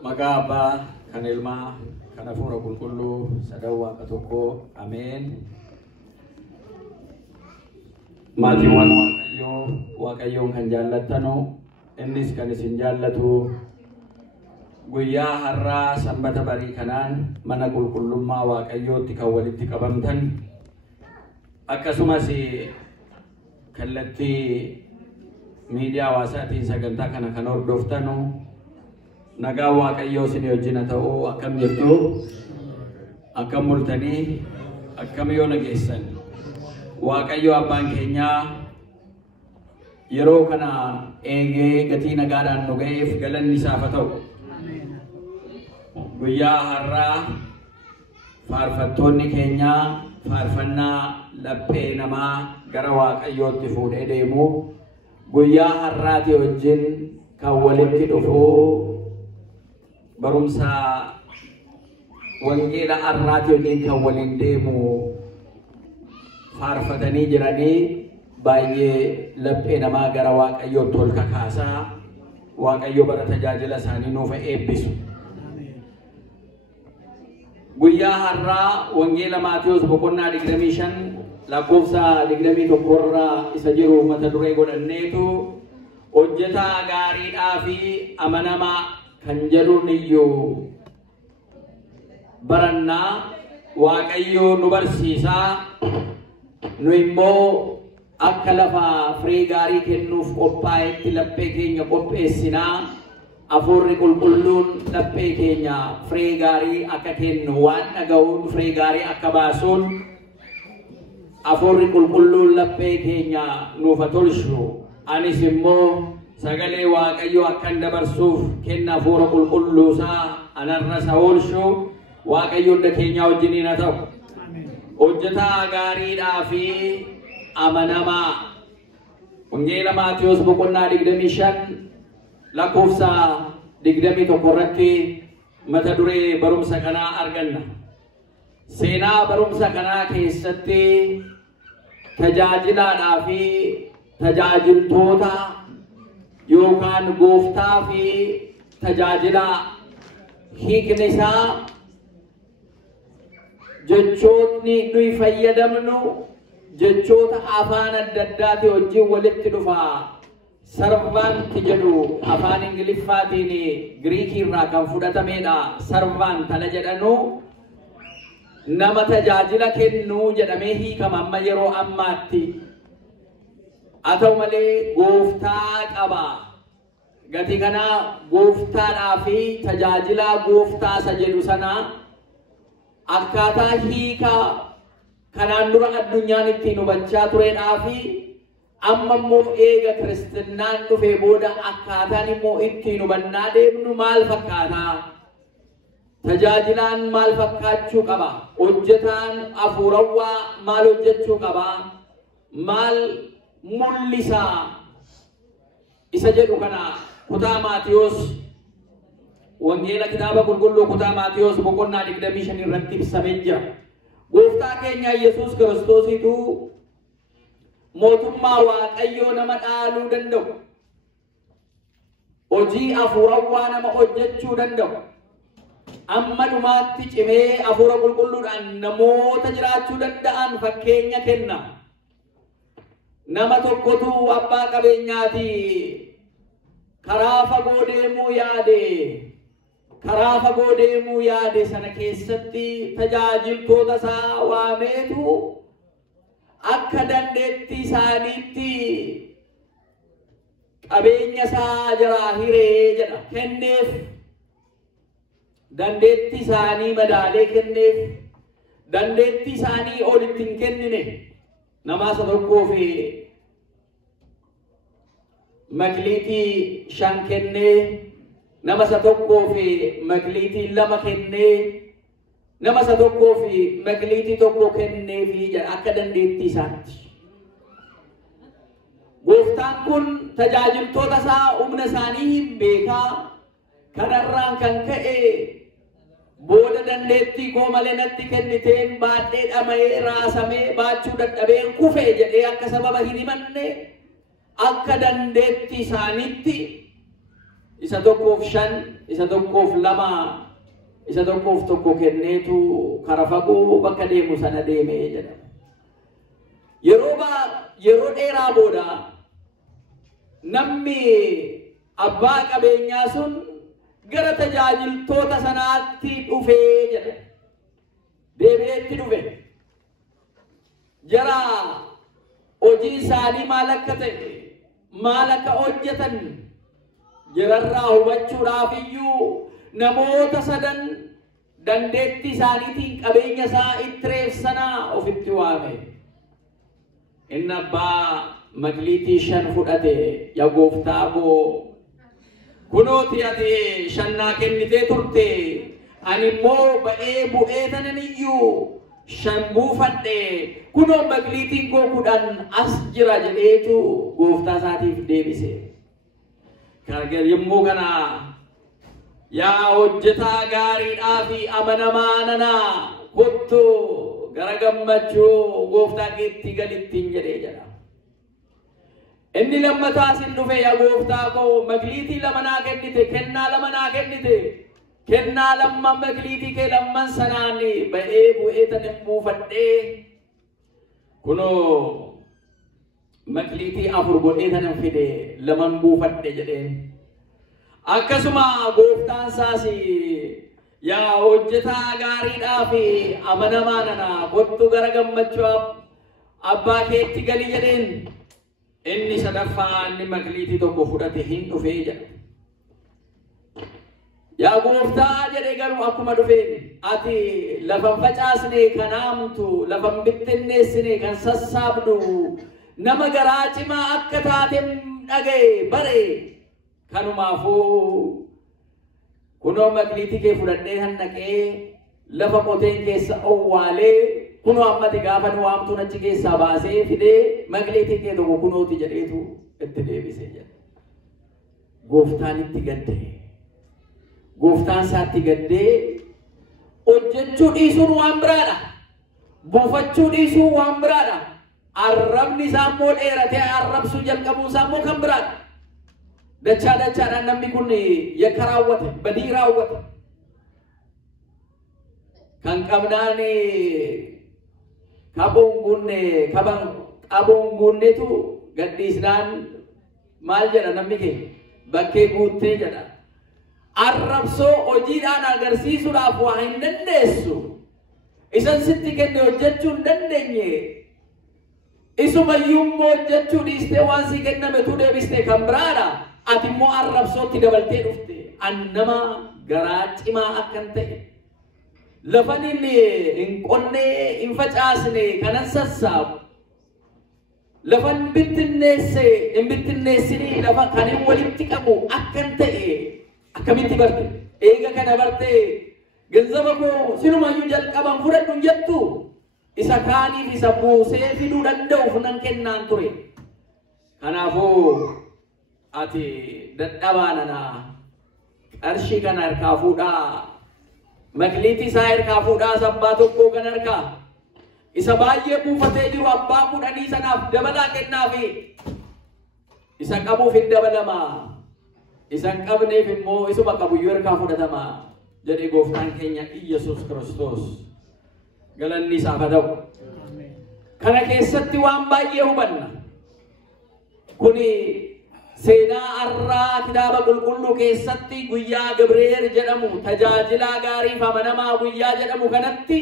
Maka Abbaa, kan Ilmaa, kan Hafuura Qulqulluu, Sadan Waaqa tokkoo. Ameen. Maatiiwwan Waaqayyoon kan jaallattanu, innis kan isin jaallatu, guyyaa har'aa sanbata barii kanaan mana qulqullummaa Waaqayyootti kan walitti qabamtan, akkasumas kallattii miidiyaa hawaasaatiin sagantaa kana kan hordoftanu, nagaa Waaqayyoo isin wajjin ta'uu akkam jirtu, akkam multanii, akkam yoo nageessan. Waaqayyo Abbaan keenyaa yeroo kana eegee gatii nagaadhaan nu ga'eef galanni isaaf haa ta'u. Guyyaa har'aa faarfattoonni keenya faarfannaa laphee namaa gara Waaqayyootti fuudhee deemu, guyyaa har'aati wajjin kan walitti dhufu, barumsa wangeela har'aati wajjin kan waliin deemu faarfatanii jiranii, baay'ee laphee namaa gara Waaqayyootti ol kakaasaa. Waaqayyo bara tajaajila isaanii nuuf eebbisu. Guyyaa har'aa wangeela Maatiyos boqonnaa 25 lakkoofsa 21 irraa isa jiru mata duree godhanneetu hojjetaa gaariidhaa fi amanamaa kan jedhuun iyyuu barannaa. Waaqayyo nu barsiisaa, nu immoo akka lafa firii gaarii kennuuf qophaa'etti laphee keenya qopheessinaa. Hafuurri qulqulluun laphee keenya firii gaarii akka kennu, waan dhaga'uun firii gaarii akka baasuun, hafuurri qulqulluun laphee keenya nuuf tolchu. Anis immoo sagalee Waaqayyoo akkan dabarsuuf kenna hafuura qulqulluusaa anarra isa oolchu. Waaqayyo hunda keenya wajjiniin haa ta'u. Hojjetaa gaariidhaa fi amanamaa. Wangeela Maatiyos boqonnaa 25 lakkoofsa 21 irratti mata duree barumsa kanaa arganna. Seenaa barumsa kanaa keessatti tajaajilaadhaa fi tajaajiltoota yookaan gooftaa fi tajaajilaa hiikni isaa jechootni nuyi fayyadamnu jechoota afaan adda addaati wajjin walitti dhufaa. Sarvaanti jedhu afaan Ingiliffaatiin Giriikii irraa kan fudhatameedha. Sarvaant tana jedhanu nama tajaajila kennu jedhamee hiikama amma yeroo ammaatti. Haa ta'u malee gooftaa qaba. Gatii kanaa gooftaadhaa fi tajaajilaa gooftaa isa jedhu sana akkaataa hiika kanaan dura addunyaan ittiin hubachaa turedhaa fi amma immoo eega kiristinnaan dhufee booda akkaataan immoo ittiin hubannaa deemnu maal fakkaataa? Tajaajilaan maal fakkaachuu qaba? Hojjetaan hafuurawwaa maal hojjechuu qaba? Maal mul'isaa? Isa jedhu kana kutaa Maatiyos, wangeela kitaaba qulqulluu kutaa Maatiyos boqonnaa 25 irratti ibsamee jira. Gooftaa keenya Yesuus Kiristoositu mootummaa Waaqayyoo nama dhaaluu danda'u, hojii hafuurawwaa nama hojjechuu danda'u, amma dhumaatti cimee hafuura qulqulluudhaan namoota jiraachuu danda'an fakkeenya kenna. Nama tokkotu abbaa qabeenyaati karaa fagoo deemuu yaade sana keessatti tajaajiltoota isaa waameetu akka dandeettii isaaniitti qabeenya isaa jaraa hiree jedha kenneef. Dandeettii isaanii madaalee kenneef. Dandeettii isaanii olitti hin kennine. Nama isa tokkoof makliitii 5 kennee, nama isa tokkoof makliitii 2 kennee, nama isa tokkoof makliitii 1 kenneefi jedha akka dandeettii isaatti. Gooftaan kun tajaajiltoota isaa humna isaanii hin beekaa. Kanarraan kan ka'e booda dandeettii koo malee natti kenniteen baadhee dhama'ee raasamee baachuu dadhabeen kufee jedhee akka sababa hin himanne akka dandeettii isaaniitti isa tokkoof 5 isa tokkoof 2 isa tokkoof tokko kenneetu karaa fagoo bakka deemu sana deemee jedha. Yeroo dheeraa booda namni abbaa qabeenyaa sun gara tajaajiltoota sanaatti dhufee jedha. Deebi'eetti dhufe. Jara hojii isaanii maal akka ta'e maal akka hojjetan jararraa hubachuudhaaf iyyuu namoota sadan dandeettii isaaniitiin qabeenya isaa itti reefsanaa ofitti waame. Inni abbaa makliitii 5 fudhate yaa gooftaa koo kunooti ati 5 naa kennitee turte ani immoo ba'ee bu'ee tanan iyyuu 5 buufadhe kunoo makliitiin koo 10 as jira jedheetu gooftaa isaatiif deebise. Gargar yommuu kana yaa hojjetaa gaariidhaa fi amanamaa nanaa kottu gara gammachuu gooftaa keetti galittiin jedhee jedha. Inni lammataa sin dhufe yaa gooftaa koo makliitii 2 naa kennite kennaa 2 naa kennite kennaa 2 makliitii kee 2 sanaan ba'ee bu'ee tanan buufadhee kunoo makliitii 4 godhee tanan fide 2 buufadhe jedheen. Akkasuma gooftaan isaas yaa hojjetaa gaariidhaa fi amanamaa nanaa kottu gara gammachuu abbaa keetti galii jedheen. Inni sadaffaa inni makliitii 1 fudhate hin dhufee jedha. Yaa gooftaa jedhee garuu akkuma dhufeen ati lafa facaasne kan haamtu lafa bittinneessine kan sassaabdu nama garaa cimaa akka taate dhaga'e bare kanumaafuu kunoo makliitii kee fudhadhee hannaqee lafa qoteen keessa owwaalee kunoo ammati gaafa nu waamtuun achi keessaa baasee fidee makliitii kee 1 kunooti jedheetu itti deebisee jedha. Gooftaan itti gaddee gooftaan isaatti gaddee hojjechuu dhiisuun waan biraadha. Buufachuu dhiisuun waan biraadha. Arrabni isaa immoo dheeratee arrabsuu jalqabuu isaa immoo kan biraadha. Dachaadhaan namni kun yakka raawwate badii raawwate. Kan qabnaan qaboon guunneetu gadhiisnaan maal jedha namni keenya bakkee guuttee jedha. Arrabsoo hojiidhaan agarsiisuudhaaf waa hin dandeessu. Isan sitti kenne hojjechuu hin dandeenye. Isumayyuu immoo hojjechuu dhiistee waan si kennametu deebiste kan biraadha. Ati immoo arrabsootti dabaltee dhufte. Annama garaa cimaa akkan ta'e. Lafan inni hin qonnee hin facaasne kanan sassaabu. Lafan bittinneessinii lafa kan hin walitti qabu akkan ta'e. Akkamitti barte? Eega kana barte ganzaba koo sinumayyuu jalqaban fudhadhu jettu isa kaaniif isa buusee fiduu danda'uuf nan kennaan ture. Kanaafuu ati dadhabaa nanaa qarshii kana harkaa fuudhaa makliitii isaa harkaa fuudhaa sabbaa tokkoo kan harkaa isa baay'ee buufatee jiru abbaa 10 sanaaf dabalaa kennaafi isa qabuuf hin dabalamaa. Isan qabneef immoo isuma qabuyyuu harkaa fudhatama jedhe gooftaan keenya Iyesuus Kiristoos. Galanni isaaf haa ta'u. Kana keessatti waan baay'ee hubanna. Kuni seenaa har'aa kitaaba qulqulluu keessatti guyyaa Gabri'eel jedhamu tajaajilaa gaarii fi amanamaa guyyaa jedhamu kanatti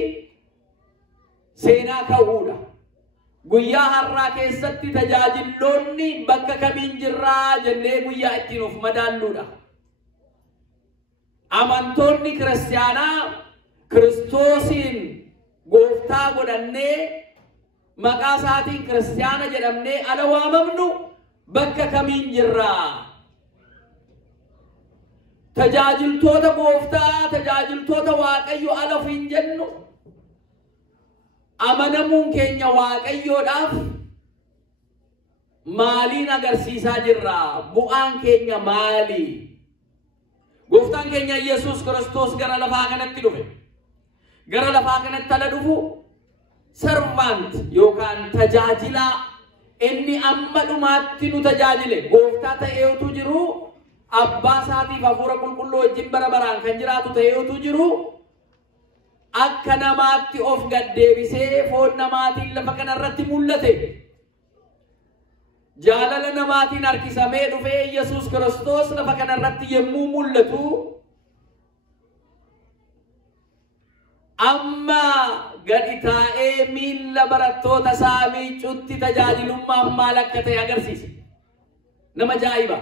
seenaa ka'uudha. Guyyaa har'aa keessatti tajaajiloonni bakka kamiin jirraa jennee guyyaa ittiin of madaalluudha. Amantoonni kiristaanaa Kiristoosiin gooftaa godhannee maqaa isaatiin kiristaana jedhamnee ala waamamnu bakka kamiin jirraa. Tajaajiltoota gooftaa tajaajiltoota waaqayyo ala of hin jennu. Amanamuun keenya waaqayyoodhaaf maaliin agarsiisaa jirra? Bu'aan keenya maali? Gooftaan keenya Yesuus Kiristoos gara lafaa kanatti dhufe. Gara lafaa kanatti ala dhufu servant yookaan tajaajilaa inni amma dhumaatti nu tajaajile. Gooftaa ta'eetu jiru abbaa isaatiif hafuura qulqulluu wajjin bara baraan kan jiraatu ta'eetu jiru akka namaatti of gaddeebisee foon namaatiin lafa kanarratti mul'ate jaalala namaatiin harkisamee dhufee Yesuus Kiristoos lafa kanarratti yemmuu mul'atu amma gadi taa'ee miilla barattoota isaa miicutti tajaajilummaan maal akka ta'e agarsiisa. Nama ajaa'iba.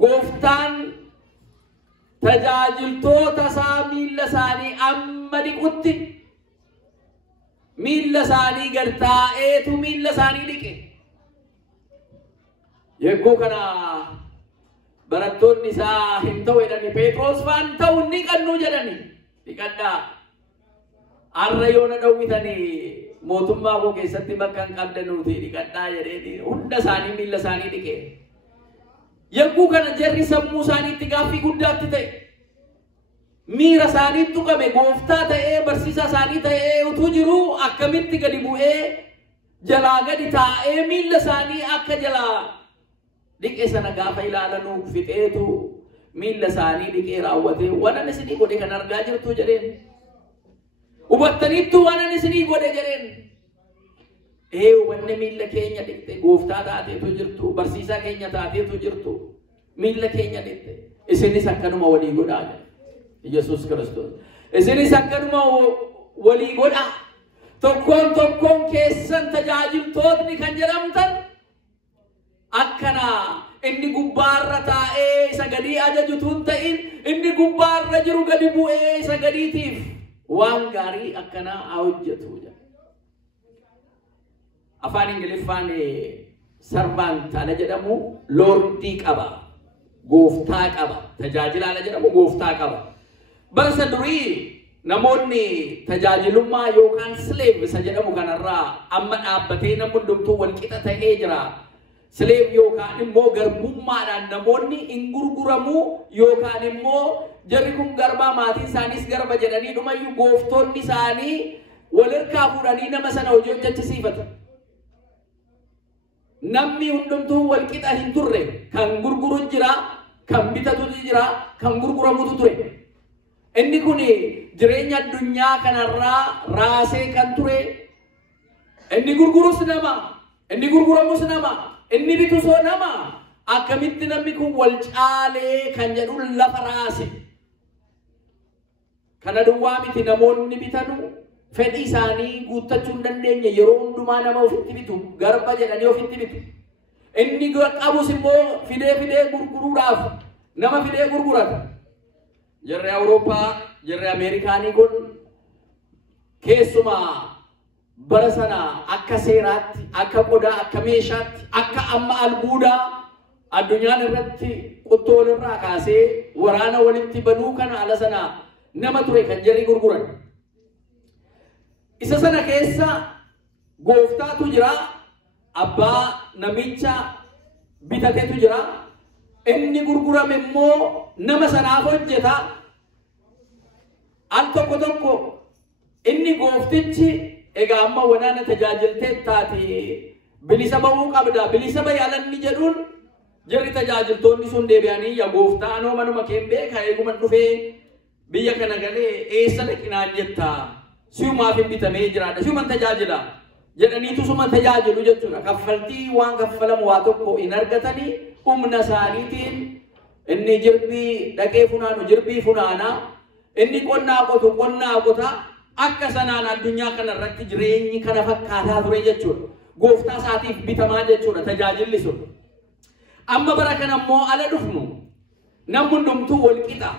Gooftaan tajaajiltoota isaa miilla isaanii amma dhiqutti miilla isaanii gad taa'eetu miilla isaanii dhiqe. Yegguu kana barattoonni isaa hin ta'u jedhani Phexros faan ta'u ni qannuu jedhani. Dhiqadhaa. Arra yoona dhowwitanii mootummaa koo keessatti bakka hin qabdan nuti dhiqadhaa jedhee hunda isaanii miilla isaanii dhiqe. Yegguu kana jarri sammuu isaaniitti gaaffii guddaatti ta'e. Miira isaanii tuqame gooftaa ta'ee barsiisaa isaanii ta'ee utuu jiru akkamitti gadi bu'ee jalaa gadi taa'ee miilla isaanii akka jalaa dhiqe sana gaafa ilaalanuu fixeetu miilla isaanii dhiqee raawwatee waan ani isinii godhe kan argaa jirtu jedheen. Hubattaniittu waan ani isinii godhe jedheen. Hubanne miilla keenya dhiqxe gooftaa taateetu jirtu barsiisaa keenya taateetu jirtu miilla keenya dhiqxe isinis akkanuma walii godhaa Yesuus Kiristoos. Isinis akkanuma walii godhaa tokkoon keessan tajaajiltootni kan jedhamtan akkana inni gubbaarra taa'ee isa gadii ajajutuun ta'in inni gubbaarra jiru gadi bu'ee isa gadiitiif waan gaarii akkanaa haa hojjetu. Afaan Ingiliffaan servant ala jedhamu lordii qaba, gooftaa qaba. Tajaajila ala jedhamu gooftaa qaba. Bara durii namoonni tajaajilummaa yookaan slave isa jedhamu kanarraa amma dhaabbatee namni hundumtuu wal qixa ta'ee jira. Slave yookaan immoo garbummaadhaan namoonni hin gurguramu yookaan immoo jarri kun garbaa maatiin isaaniis garba jedhanii dhumayyuu gooftonni isaanii walirkaa fuudhanii nama sana hojii hojjechisiifatu. Namni hundumtuu wal qixa hin turre kan gurguru jira, kan bitatu jira, kan gurguramutu ture. Inni kun jireenya addunyaa kanarraa raasee kan ture. Inni gurgurus nama, inni gurguramus nama, inni bitus nama. Akkamitti namni kun wal caalee kan jedhu lafa raase. Kana duwwaa miti namoonni bitanu fedhii isaanii guuttachuu hin dandeenye yeroo hundumaa nama ofitti bitu garba jedhanii ofitti bitu. Inni qabus immoo fidee gurguruudhaaf nama fidee gurgurata. Jarri Awurooppaa, jarri Ameerikaanii kun keessumaa bara sana akka seeraatti, akka qodaa, akka meeshaatti, akka amma albuudaa addunyaan irratti qottoo walirraa kaasee waraana walitti banuu kana ala sana nama ture kan jarri gurguran. Isa sana keessa gooftaatu jira, abbaa namicha bitatetu jira. Inni gurgurame immoo nama sanaaf hojjeta. Al tokko inni gooftichi egaa amma wanaana tajaajiltee taate bilisa bahuu qabda. Bilisa bayaalanni jedhuun jarri tajaajiltoonni sun deebi'anii yaa gooftaa anoo manuma keen beeka eeguma dhufee biyya kana galee eessa dhaqinaan jettaa. Siumaaf hin bitamee jiraadha. Siuman tajaajila jedhaniitu suma tajaajilu jechuudha. Kaffaltii waan kaffalamu waa tokko hin argatanii humna isaaniitiin inni jirbii dhaqee funaanu jirbii funaanaa, inni qonnaa qotu qonnaa qotaa. Akka sanaan addunyaa kanarratti jireenyi kana fakkaataa ture jechuudha. Gooftaa isaatiif bitamaa jechuudha tajaajilli sun. Amma bara kana immoo ala dhufnu namni hundumtuu wal qixa.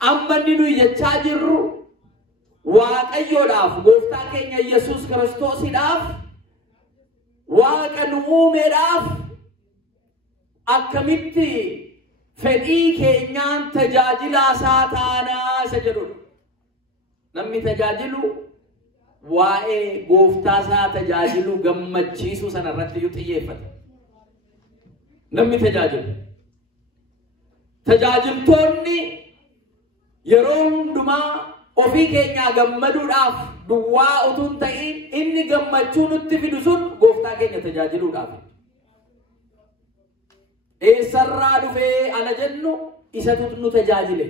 Amma inni nuyi jechaa jirru Waaqayyoodhaaf gooftaa keenya Yesuus Kiristoosiidhaaf Waaqa nu uumeedhaaf akkamitti fedhii keenyaan tajaajilaa isaa taanaa isa jedhudha. Namni tajaajilu waa'ee gooftaa isaa tajaajilu gammachiisuu sana irratti yoo xiyyeeffate. Namni tajaajilu. Tajaajiltoonni yeroo hundumaa ofii keenyaa gammaduudhaaf duwwaa utuu hin ta'in inni gammachuu nutti fidu sun gooftaa keenya tajaajiluudhaaf. eessarraa dhufee ala jennu isatu nu tajaajile.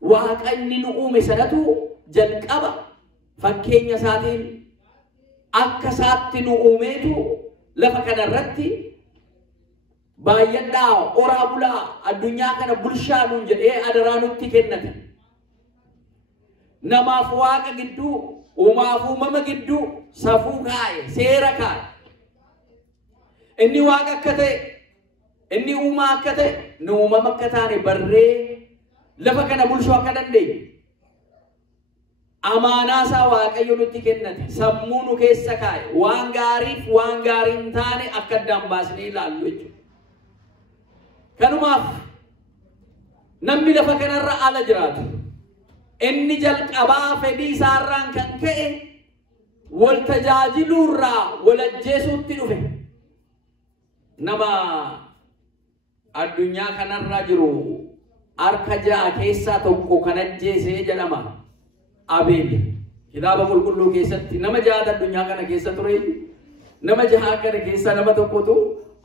Waaqni nu uume sanatu jalqaba fakkeenya isaatiin akka isaatti nu uumeetu lafa kanarratti baay'adhaa oraa bulaa addunyaa kana bulshaa nuun jedhee adaraa nutti kennate. Namaaf waaqa gidduu uumaaf uumama gidduu safuu kaa'e seera kaa'e. Inni waaqa akka ta'e inni uumaa akka ta'e nu uumama akka taane barree lafa kana bulchuu akka dandeenye. Amaanaa isaa Waaqayyo nutti kennate sammuu nu keessa kaa'e waan gaariif waan gaarii hin taane akka addaan baasnee ilaallu jechuudha. Kanumaaf namni lafa kanarra ala jiraatu inni jalqabaa fedhii isaarraan kan ka'e wal tajaajiluurraa wal ajjeesuutti dhufe. Nama addunyaa kanarra jiru harka ja'a keessaa tokko kan ajjeesee jedhama Abeel. Kitaaba qulqulluu keessatti nama ja'a addunyaa kana keessa ture. Nama ja'a kana keessa nama tokkotu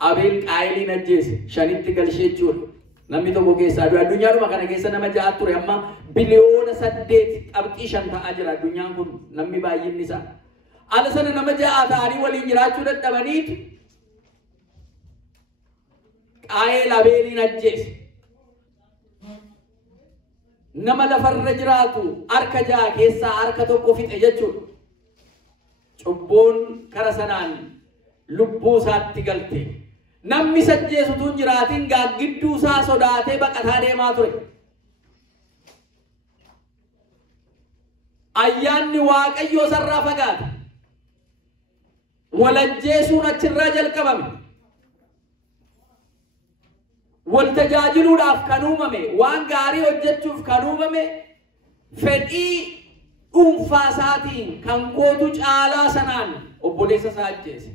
Abeel Qaayiliin ajjeese shanitti galchee jechuudha. Namni tokko keessaa addunyaadhuma kana keessa nama ja'a ture amma biliyoona 8.5 ta'aa jira addunyaan kun namni baay'inni isaa. Ala sana nama ja'a ta'anii waliin jiraachuu dadhabaniitu Qaayil Abeeliin ajjeese. Nama lafarra jiraatu harka ja'a keessaa harka tokko fixe jechuudha. Cubbuun kara sanaan lubbuu isaatti galte. Namni sajjeesutuun jiraatiin gaaggidduu isaa sodaatee baqataa deemaa ture. Ayyaanni Waaqayyoo sarraa fagaata. Wal ajjeesuun achirraa jalqabame. Wal tajaajiluudhaaf kan uumame waan gaarii hojjechuuf kan uumame fedhii dhuunfaa isaatiin kan gootu caalaa sanaan obboleessa isaa ajjeese.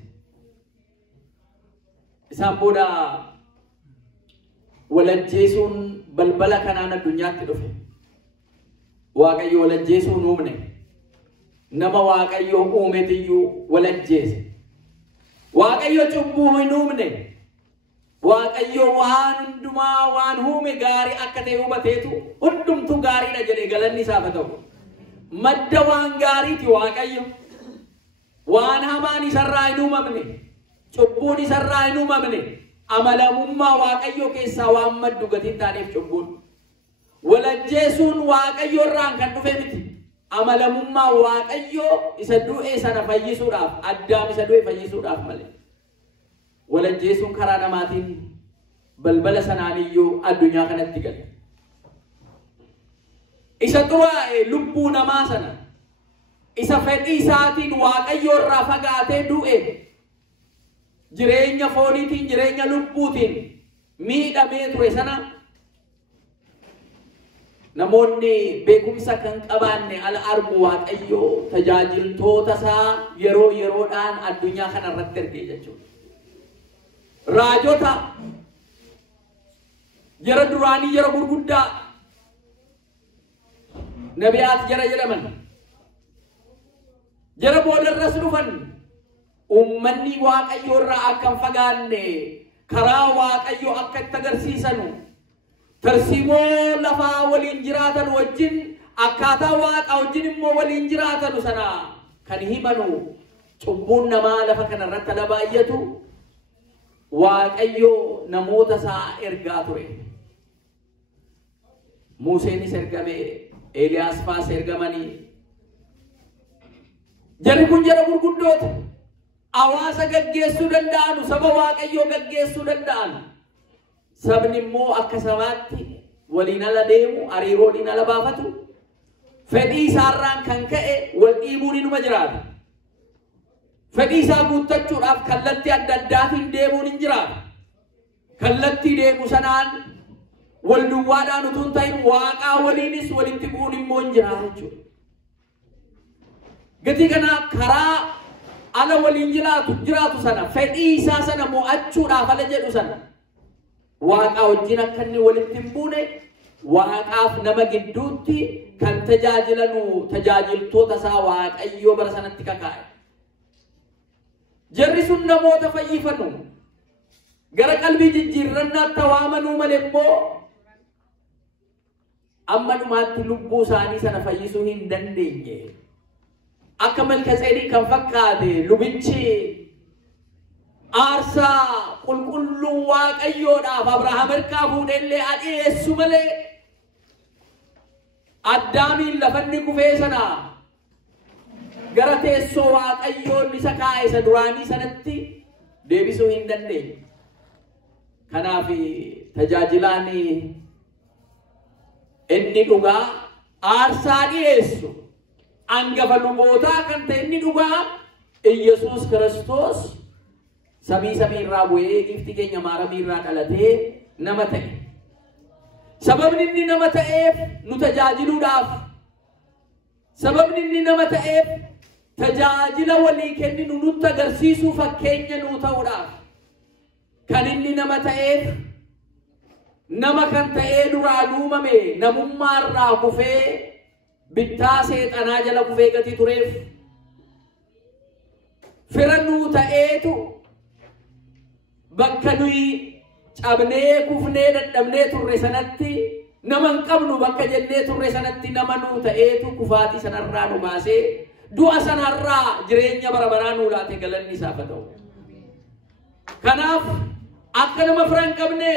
Isaan booda wal ajjeesuun balbala kanaan addunyaatti dhufe. Waaqayyo wal ajjeesuun uumne. Nama Waaqayyo uumetiyyuu wal ajjeese. Waaqayyo cubbuu hin uumne. Waaqayyo waan hundumaa waan uume gaarii akka ta'e hubateetu hundumtuu gaariidha jedhee galanni isaaf haa ta'u. Madda waan gaariiti Waaqayyo. Waan hamaan isarraa hin uumamne. Cubbuun isarraa hin uumamne. Amalamummaa Waaqayyo keessaa waan maddu gatiin taaneef cubbuun. Wal ajjeesuun Waaqayyo irraan kan dhufe miti. Amalamummaa Waaqayyo isa du'e sana fayyisuudhaaf Addaam isa du'e fayyisuudhaaf malee. Wal ajjeesuun karaa namaatiin balbala sanaaniyyuu addunyaa kanatti gale. Isa xuraa'e lubbuu namaa sana isa fedhii isaatiin Waaqayyo irraa fagaatee du'e jireenya fooniitiin jireenya lubbuutiin miidhamee ture sana namoonni beekumsa kan qabaanne ala argu Waaqayyo tajaajiltoota isaa yeroo yeroodhaan addunyaa kanarratti ergee jechuudha. Raajota jara duraanii jara gurguddaa nabiyaat jara jedhaman jara boodarras dhufan ummanni Waaqayyo irraa akka hin fagaanne karaa Waaqayyo akka itti agarsiisanu tarsiimoo lafaa waliin jiraatan wajjin akkaataa Waaqa wajjin immoo waliin jiraatanu sana kan himanu cubbuun namaa lafa kanarratti ala baay'atu Waaqayyo namoota isaa ergaa ture. Museenis ergame, Eeliyaas faas ergamanii. Jarri kun jara gurguddoota. Hawaasa gaggeessuu danda'anu, saba Waaqayyoo gaggeessuu danda'anu. Sabni immoo akka sabaatti waliin ala deemu, hariiroo waliin ala baafatu. Fedhii isaarraan kan ka'e wal dhiibuun inuma jiraata. Fedhii isaa guuttachuudhaaf kallattii adda addaatiin deemuun hin jiraata. Kallattii deemu sanaan wal duwwaadhaan utuu hin ta'in Waaqaa waliinis walitti bu'uun immoo hin jiraata jechuudha. Gatii kanaa karaa ala waliin jiraatu sana fedhii isaa sana mo'achuudhaaf ala jedhu sana Waaqaa wajjin akka inni walitti hin buune Waaqaaf nama gidduutti kan tajaajilanu tajaajiltoota isaa Waaqayyoo bara sanatti kakaa'e. Jarri sun namoota fayyifanu gara qalbii jijjiirrannaatti waamanuu malee immoo amma dhumaatti lubbuu isaanii sana fayyisuu hin dandeenye. Akka Malkiiseedeq kan fakkaate lubichi aarsaa qulqulluu Waaqayyoodhaaf Abrahaam harkaa fuudhee illee dhiyeessu malee Addaamiin lafanni kufee sana gara teessoo Waaqayyoon isa kaa'e isa duraanii sanatti deebisuu hin dandeenye. Kanaaf tajaajilaan inni dhugaa aarsaa dhiyeessu angafa lubootaa kan ta'e inni dhugaa Iyesuus Kiristoos samii irraa bu'ee ifti keenya maaramii irraa dhalatee nama ta'e. Sababni inni nama ta'eef nu tajaajiluudhaaf, sababni inni nama ta'eef tajaajila walii kenninu nutti agarsiisuu fakkeenya nuu ta'uudhaaf kan inni nama ta'eef nama kan ta'ee duraan uumame namummaa irraa kufee bittaa seexanaa jala kufee gatii tureef fira nuu ta'eetu bakka nuyi cabnee kufnee dadhabnee turre sanatti nama hin qabnu bakka jennee turre sanatti nama nuu ta'eetu kufaatii sanarraa nu baasee du'a sanarraa jireenya bara baraa nuu laate galanni isaaf haa ta'u. Kanaaf akka nama fira hin qabne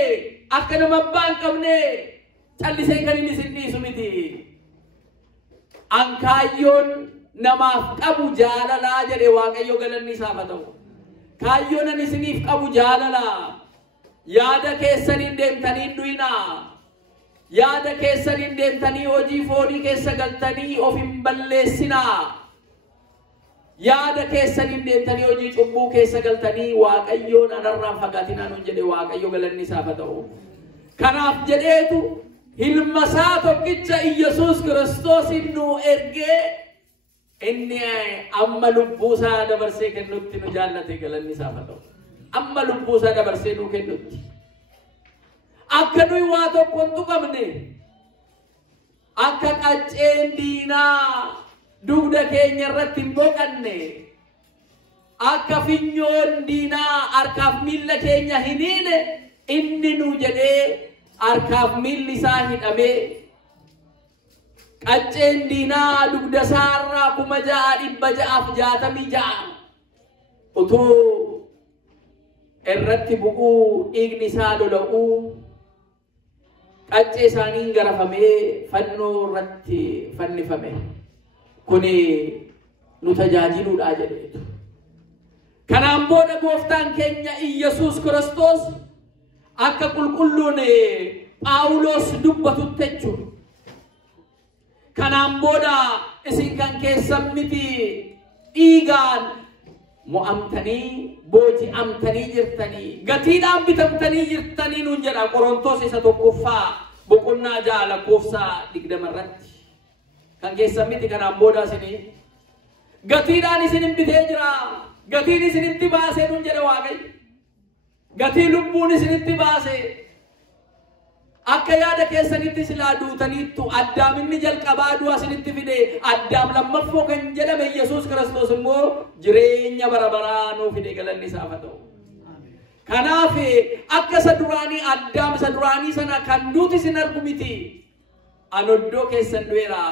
akka nama abbaa hin qabne callisee kan inni isin dhiisu miti. Ankaayyoon namaaf qabu jaalalaa jedhe Waaqayyo galanni isaaf haa ta'u. Kaayyoon ani isiniif qabu jaalalaa. Yaada keessaniin deemtanii hin du'inaa. Yaada keessaniin deemtanii hojii foonii keessa galtanii of hin balleessinaa. Yaada keessaniin deemtanii hojii cubbuu keessa galtanii Waaqayyoon anarraan fagaatinaa nuun jedhe Waaqayyo galanni isaaf haa ta'u. Kanaaf jedheetu ilma isaa tokkicha Iyesuus Kiristoosin nuu ergee inni amma lubbuu isaa dabarsee kennutti nu jaallate galanni isaaf haa ta'u. Amma lubbuu isaa dabarsee nuu kennutti. Akka nuyi waa tokko hin tuqamne, akka qacceen diinaa dugda keenya irratti hin boqanne, akka finyoon diinaa harkaaf miilla keenya hin hiine inni nu jedhee harkaaf miilli isaa hidhamee qacceen diinaa dugda isaarraa 666 utuu irratti bu'uu dhiigni isaa lola'uu qaccee isaaniin garafamee fannoo irratti fannifame. Kuni nu tajaajiluudhaa jedheetu. Kanaan booda gooftaan keenya Iyesuus Kiristoos akka qulqulluun Phaawulos dubbatutti jechuudha. Kanaan booda isin kan keessan miti dhiigaan mo'amtanii booji'amtanii jirtanii gatiidhaan bitamtanii jirtanii nuun jedha Qorontos isa 1ffaa boqonnaa 6 lakkoofsa 20 irratti. Kan keessan miti kanaan booda isinii gatiidhaan isin bitee jira. Gatiin isinitti baasee nuun jedha Waaqayyo. Gatii lubbuun isinitti baasee akka yaada keessanitti silaa duutaniittu Addaam inni jalqabaa du'a isinitti fide Addaam lammaffoo kan jedhame Iyesuus Kiristoos immoo jireenya bara baraa nuu fide galanni isaaf haa ta'u. Kanaaf akka isa duraanii Addaam isa duraanii sana kan duuti isin argu miti. Anoddoo keessan du'eera.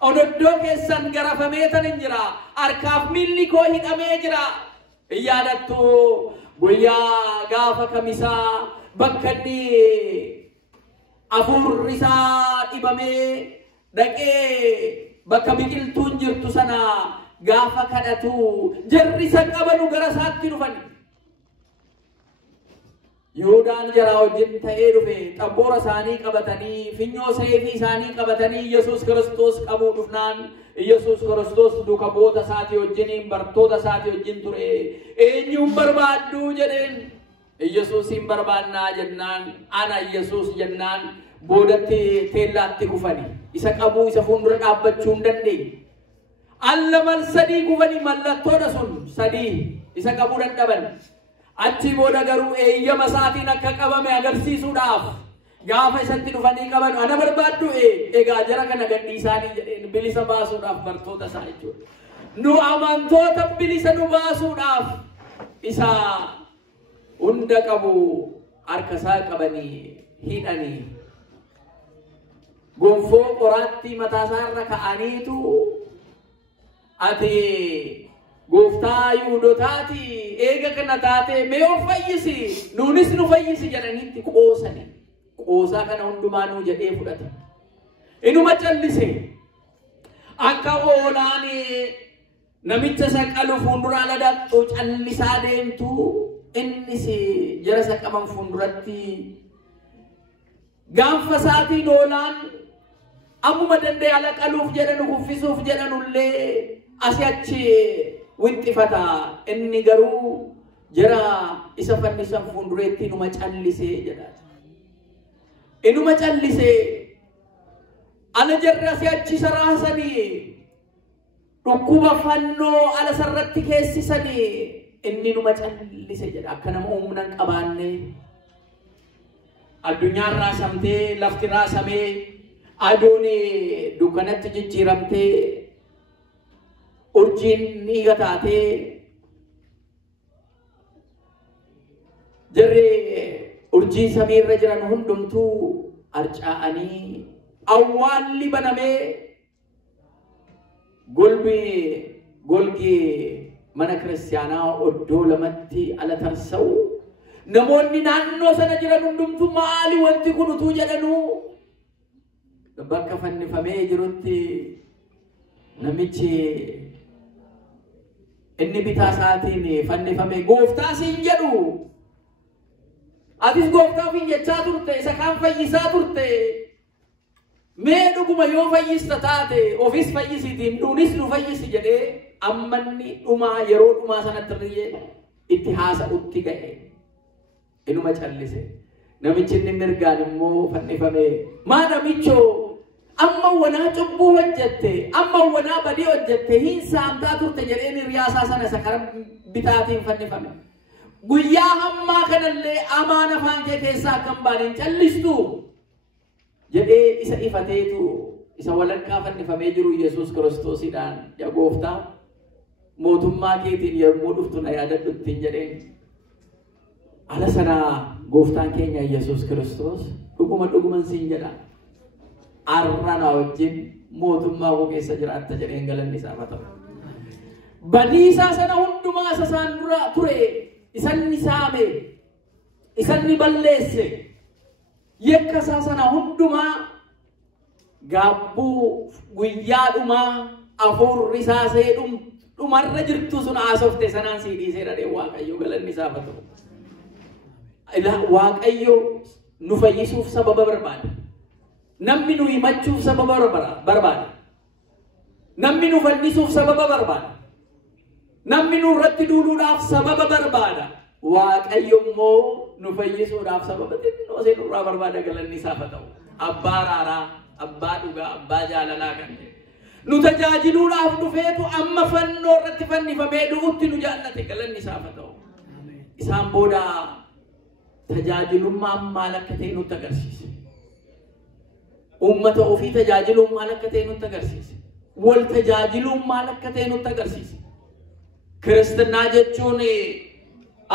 Anoddoo keessan garafamee tan hin jira. Harkaaf miilli koo hidhamee jira. Yaadattu guyyaa gaafa kamisaa bakka inni afurri isaa dhibamee dhaqee bakka biqiltuun jirtu sana gaafa kadhatu jarri isa qabanu gara isaatti dhufan. Yihuudaan jaraa wajjin ta'ee dhufe xabboora isaanii qabatanii finyoo seefii isaanii qabatanii Iyesuus Kiristoos qabuu dhufnaan Iyesuus Kiristoos duuka boota isaatii wajjiniin bartoota isaatii wajjin ture. Eenyuun barbaaddu jedheen Iyesuusin barbaannaa jennaan ana Iyesuus jennaan boodatti teellaatti kufani. Isa qabuu isa fuuldura dhaabbachuu hin dandeenye. Allamal sadii kufani mallattoodha sun sadii isa qabuu dadhaban. Achi booda garuu eeyyama isaatiin akka qabame agarsiisuudhaaf gaafa isatti dhufanii qaban ana barbaaddu egaa jara kana gadhiisaanii jedheen bilisa baasuudhaaf bartoota isaa jechuudha. Nu amantoota bilisa nu baasuudhaaf isa hunda qabu harkasaa qabanii hidhanii gonfoo qoraatti mataasaa irra ka'aniitu ati gooftaa Yihuudootaati eega kana taate mee of fayyisi nuunis nu fayyisi jedhaniitti qoosani qoosaa kana hundumaa nuu jedhee fudhate inuma callise akka oolaan namicha saqalu fuuldura ladhattu callisaa deemtu innis jara saqaman fuulduratti gaanfa isaatiin oolaan ammuma danda'e ala qaluuf jedhanu kuffisuuf jedhanullee asii achi winxifata inni garuu jara isa fannisan fuuldureetti inuma callisee jedha inuma callisee ala jarri asii achi saraasanii dhukkuba fannoo ala sarratti keessisanii inni numa callise jedha akka nama humna hin qabaanne addunyaan raasamtee lafti raasamee aduun dukkanatti jijjiiramtee urjiin dhiiga taatee jarri urjii samiirra jiran hundumtuu harcaa'anii awwaalli banamee golgi mana kiristaanaa oddoo lamatti ala tarsa'u namoonni naannoo sana jiran hundumtuu maali wanti kun utuu jedhanuu bakka fannifamee jirutti namichi inni bitaa isaatiin fannifame gooftaa siin jedhu atis gooftaaf hin jechaa turte isa kaan fayyisaa turte mee dhuguma yoo fayyista taate ofis fayyisiitiin nuunis nu fayyisi jedhee ammanni dhumaa yeroo dhumaa sanatti itti haasa'utti ga'e inuma callise namichi inni mirgaan immoo fannifame maa namichoo amma wanaa cubbuu hojjette amma wanaa badii hojjette hin saamtaa turte jedheen hiriyaasaa sana isa karaa bitaatiin fannifame guyyaa hammaa kanallee amaan afaan kee keessaa akkam baaniin callistu jedhee isa ifateetu isa walakkaa fannifamee jiru Yesuus Kiristoosiidhaan yaa gooftaa mootummaa keetiin yommuu dhuftu na yaadadhuttiin jedheen ala sanaa gooftaan keenya Yesuus Kiristoos dhuguman siin jedha arrana wajjin mootummaa koo keessa jiraatta jedheen galanni isaaf haa ta'u badiisaa sana hundumaa isa isaan dura ture isanni saame isanni balleesse yakkasaa sana hundumaa gaabbuu guyyaadhumaa afurri isaa dhumarra jirtu sun haasofte sanaan sii dhiisee dhadhee Waaqayyo galanni isaaf haa ta'u Waaqayyo nu fayyisuuf sababa barbaada namni nu himachuuf sababa barbaada namni nu fannisuuf sababa barbaada namni nu irratti duuluudhaaf sababa barbaada Waaqayyo immoo nu fayyisuudhaaf sababa xinnoo ishee nurraa barbaada galanni isaaf haa ta'u abbaa araaraa abbaa dhugaa abbaa jaalalaa kan ta'e nu tajaajiluudhaaf dhufeetu amma fannoo irratti fannifamee du'utti nu jaallate galanni isaaf haa ta'u isaan booda tajaajilummaan maal akka ta'e nutti agarsiise ummata ofii tajaajiluun maal akka ta'e nutti agarsiise wal tajaajiluun maal akka ta'e nutti agarsiise Kiristinnaa jechuun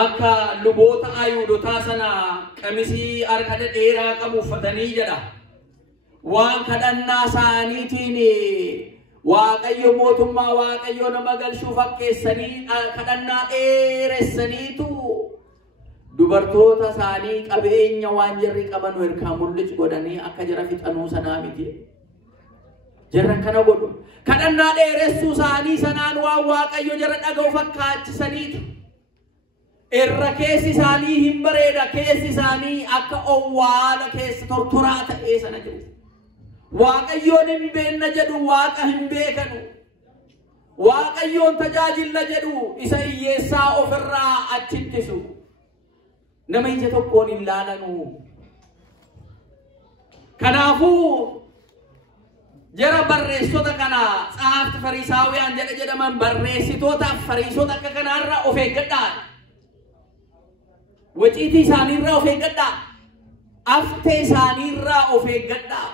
akka luboota Ayuudotaa sana qamisii harka dheeraa qabu uffatanii jedha waan kadhannaa isaaniitiin Waaqayyo mootummaa Waaqayyo nama galchuu fakkeessanii kadhannaa dheeressaniitu dubartoota isaanii qabeenya waan jarri qaban hirkaa mul'isu godhanii akka jara fixanuu sanaa miti jarra kana godhu kadhannaa dheeressuu isaanii sanaan waan Waaqayyo jara dhaga'u fakkaachisaniitu irra keessi isaanii hin bareeda keessi isaanii akka owwaala keessa tortoraa ta'ee sana jiru Waaqayyoon hin beekna jedhu Waaqa hin beekanu Waaqayyoon tajaajilla jedhu isa hiyyeessaa ofirraa achittisu nama ija tokkoon hin laalanu kanaafuu jara barreessota kana tsaafti fariisaawiyaan jedhaman barreessitootaaf fariisota akka kanaarra of eeggadhaa waciitii isaaniirraa of eeggadhaa aftee isaaniirraa of eeggadhaa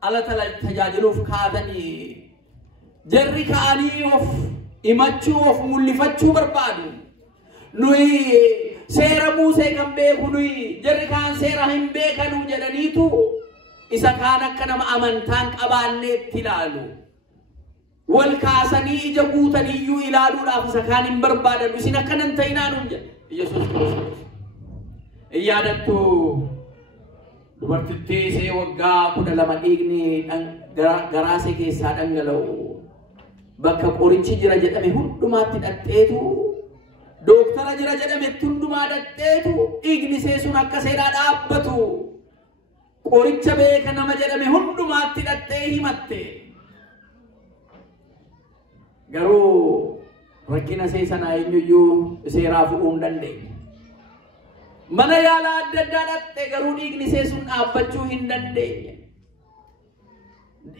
ala tajaajiluuf kaatanii jarri ka'anii of himachuu of mul'ifachuu barbaadu nuyi seera Musee kan beeku nuyi jarri kaan seera hin beekanu jedhaniitu isa kaan akka nama amantaan qabaanneetti ilaalu. Wal kaasanii ija guutaniyyuu ilaaluudhaaf isa kaan hin barbaadan. Isin akkanan ta'inaa nuun jedhe Yesuus Kiristoos. Yaadattu dubartittii see waggaa 12 dhiigni garaasee keessaa dhangala'u bakka qorichi jira jedhame hundumaatti dhaqxeetu dooktara jira jedhame hundumaa dhaqxeetu dhiigni see sun akka seeraa dhaabbatu qoricha beeka nama jedhame hundumaatti dhaqxee himatte. Garuu rakkina see sanaa eenyuyyuu seeraa fuudhuu hin dandeenye. Mana yaalaa adda addaa dhaqxe garuu dhiigni see sun dhaabbachuu hin dandeenye.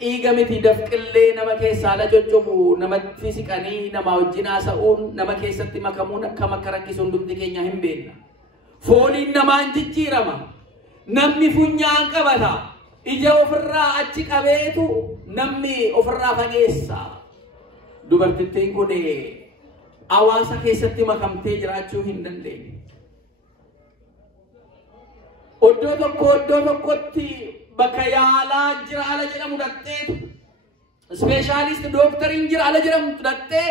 Dhiiga miti dafqillee nama keessaa la coccobu namatti siqanii nama wajjin haasa'uun nama keessatti makamuun akkam akka rakkisu hundumti keenya hin beekna. Fooliin namaan jijjiirama. Namni funyaan qabata. Ija ofirraa achi qabeetu namni ofirraa fageessa. Dubartittiin kun hawaasa keessatti makamtee jiraachuu hin dandeenye. Oddoo tokkotti bakka yaalaa jira ala jedhamu dhaqxeetu speeshaalist dooktoriin jira ala jedhamu dhaqxee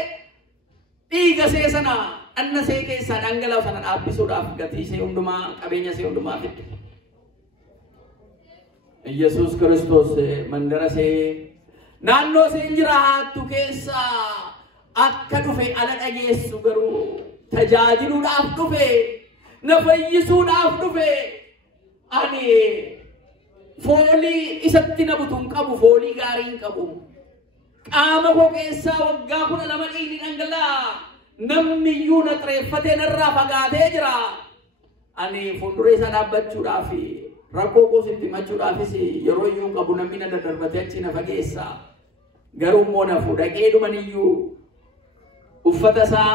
dhiiga see sana dhanna see keessaa dhangala'u sana dhaabbisuudhaaf gatii see hundumaa qabeenya see hundumaa fidde. Yesuus Kiristoos mandara see naannoo seen jiraattu keessaa akka dhufe ala dhageessu garuu tajaajiluudhaaf dhufe na fayyisuudhaaf dhufe. Ani foolii isatti na butuun qabu foolii gaariin qabu. Qaama koo keessaa waggaa 12 dhiigni dhangala'a. Namni iyyuu na xireeffatee narraa fagaatee jira. Ani fuuldura isaa dhaabbachuudhaaf rakkoo koos itti himachuudhaafis yeroo iyyuu qabu namni na daddarbatee achi na fageessa. Garuu immoo na fuudhaqee dhumaniyyuu uffata isaa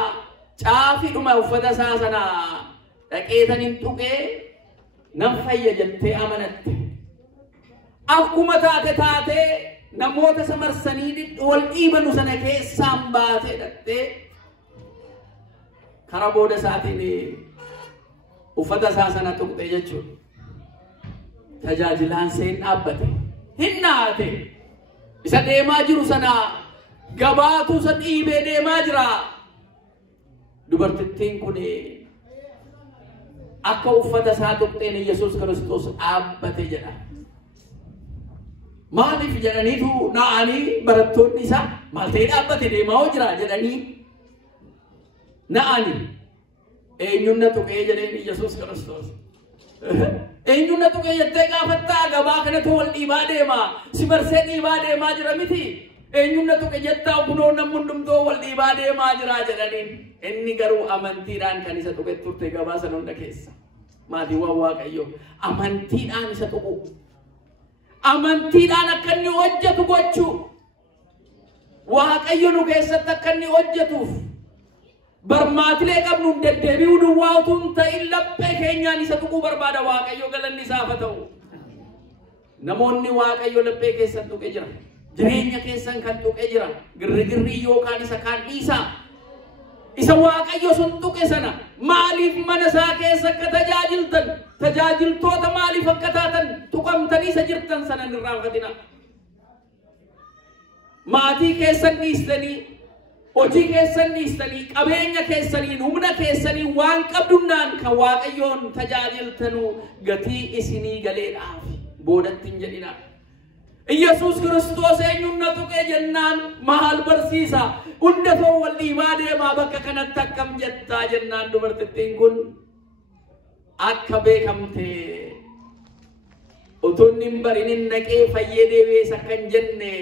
caafiidhuma uffata isaa sana dhaqeetan hin tuqee nam fayya jettee amanatte. Akkuma taate namoota samarsanii wal dhiibanu sana keessaan baatee dhaqxee karaa booda isaatiin uffata isaa sana tuqxee jechuudha. Tajaajilaan seen dhaabbate hin naate isa deemaa jiru sana gabaatu isa dhiibee deemaa jira. Dubartittiin kun akka uffata isaa tuqxeen Yesuus Kiristoos dhaabbate jedha. Maaliif jedhaniitu na'anii barattoonni isaa maal ta'ee dhaabbate deemaa jira jedhanii na'anii eenyuun na tuqee jedheen Yesuus Kiristoos. Eenyuun na tuqee jettee gaafattaa gabaa kanatu wal dhiibaa deema si marsee dhiibaa deemaa jira miti. Eenyuun na tuqe jettaa kunoo namni hundumtuu wal dhiibaa deemaa jira jedhaniin. Inni garuu amantiidhaan kan isa tuqe turte gabaa sana hunda keessa. Maatiiwwan Waaqayyoo amantiidhaan isa tuqu. Amantiidhaan akka inni hojjetu gochuu. Waaqayyo nu keessatti akka inni hojjetuuf. Barmaatilee qabnu deddeebi'uu duwwaa utuu hin ta'in laphee keenyaan isa tuquu barbaada Waaqayyo galanni isaaf haa ta'u. Namoonni Waaqayyo laphee keessatti tuqe jira. Jireenya keessan kan tuqe jira. Girrigirrii yookaan isa kaan dhiisaa. Isa Waaqayyo sun tuqe sana maaliif mana isaa keessa akka tajaajiltan tajaajiltoota maaliif akka taatan tuqamtanii isa jirtan sana hin irraanfatina. Maatii keessan dhiistanii hojii keessan dhiistanii qabeenya keessanii humna keessanii waan qabdunnaan kan Waaqayyoon tajaajiltanuu gatii isinii galeedhaaf boodatti hin jedhina. Yesuus Kiristoos eenyuun na tuqee jennaan maal barsiisa hunda too wal dhiibaa deemaa bakka kanatti akkam jettaa jennaan dubartittiin kun akka beekamte utuun hin barinin naqee fayyee deebi'ees akka hin jenne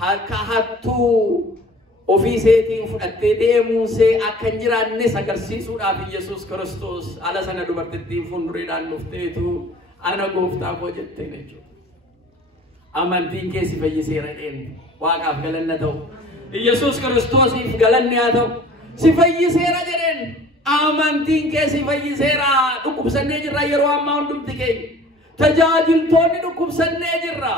harka hattuu ofii seetiin fudhattee deemuunsee akka hin jiraannes agarsiisuudhaaf Yesuus Kiristoos ala sana dubartittiin fuuldureedhaan dhufteetu ana gooftaa koo jetteen jechuudha. Amantiin kee si fayyiseera dheen Waaqaaf galanna ta'u. Yesuus Kiristoosiif galanni haa ta'u. Si fayyiseera jedheen amantiin kee si fayyiseera. Dhukkubsannee jirra yeroo ammaa hundumti keenya. Tajaajiltoonni dhukkubsannee jirra.